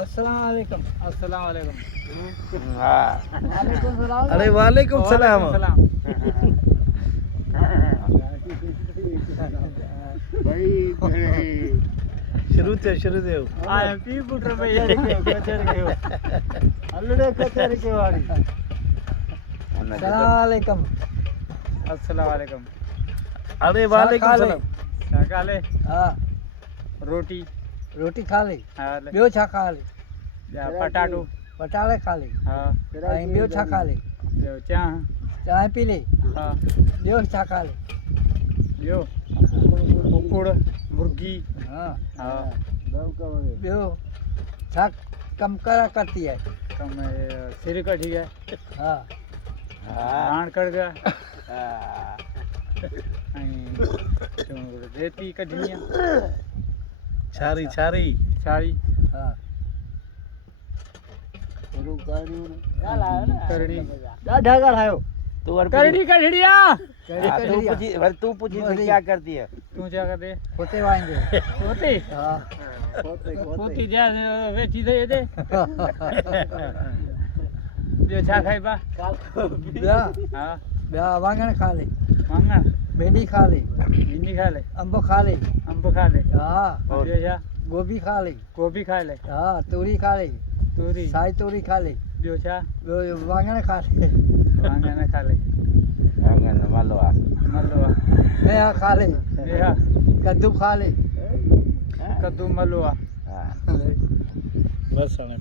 अस्सलाम वालेकुम। अस्सलाम वालेकुम। हाँ वालेकुम सलाम। अरे वालेकुम सलाम सलाम। शुरू थे आई एम पी पुत्र में ये कचर के हो अल्लड़े कचर के वाली। सलाम वालेकुम। अस्सलाम वालेकुम। अरे वालेकुम खा ले। सलाम शाकाले हाँ रोटी रोटी खा ले। हाल ॿियो छा खा ले? पटाटो पटाटे खा ले। हाँ ऐं ॿियो छा खा ले? ॿियो चाह चांहि पी ले। हाँ ॿियो छा खा ले? ॿियो कुकुड़ मुर्गी हाँ हाँ ॿियो छा कम करती है? कम सिर कढ़ी है हाँ धान कड़ गया हाँ रेती कढ़नी है छारी छारी सारी हाँ करनी ॾाढा ॻाल्हायो। तू और करनी कढ़ड़िया तू पूछी थी क्या करती है तू क्या कर दे पोते वांदे। पोती हाँ पोती जा वेठी थे दे ॿियो छा खाइबा ॿिया हाँ ॿिया वाङण खा ले। वाङण भिंडी खा ले। भिंडी खा ले अंब खा ले। अंब खा ले हाँ ॿियो छा गोभी खा ले। गोभी खा ले हाँ तूरी खा ले। तूरी साई तूरी खा ले। ॿियो छा ॿियो वाङण खा ले। वाङण खा ले मलवा मलवा मेहा खा ले। मेहा कद्दू खा ले। कद्दू मलवा हाँ हाँ। बस हमें